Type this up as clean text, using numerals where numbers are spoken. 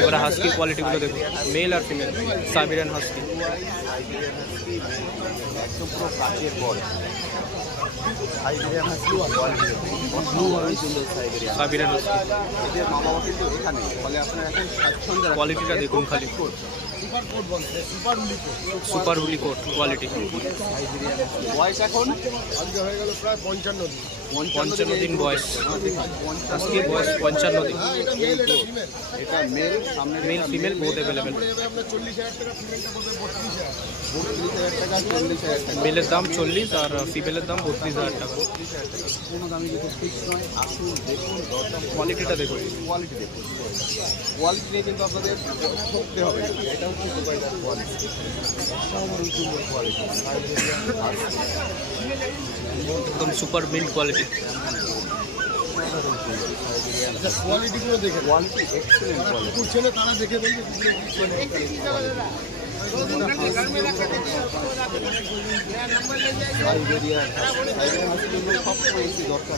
এবারে হাস্কির কোয়ালিটিগুলো দেখুন, মেল আর ফিমেল সাইবেরিয়ান হাস্কি। একদম পুরো কাচের বল সাইবেরিয়ান হাস্কি কোয়ালিটি অনেক সুন্দর সাইবেরিয়ান হাস্কি। এদের মা বাবা কিন্তু এখানে, ফলে আপনার এখন স্বাচ্ছন্দ্য কোয়ালিটিটা দেখুন খালি, সুপার হুলি কোট কোয়ালিটি। বয়স এখন আজকে হয়ে গেল প্রায় 55 দিন। 55 দিন বয়স, আজকে বয়স 55 দিন। এটা মেল, সামনে মেল ফিমেল বোথ অ্যাভেলেবেল। আপনার 40,000 টাকা, ফিমেলটা পড়বে 32,000। 32,000 টাকা, 40,000 টাকা। মেলের দাম 40 আর ফিমেলের দাম 32,000 টাকা। 32,000 টাকা। কোনো দামই কিন্তু ফিক্স নয়। আসুন দেখুন, দরদাম কোয়ালিটিটা দেখুন, কোয়ালিটি দেখুন। কোয়ালিটি নিয়ে কিন্তু আপনাদের ঠকতে হবে না। এটা হচ্ছে দুবাইদার কোয়ালিটি, অসাধারণ সুন্দর কোয়ালিটি। একদম সুপার মিল্ক কোয়ালিটি। অসাধারণ সুন্দর সাইবেরিয়ান কোয়ালিটিগুলো দেখে কোয়ালিটি, এক্সেলেন্ট কোয়ালিটি। ছেলে তারা দেখে বলবে সাইবেরিয়ান সবসময় দরকার।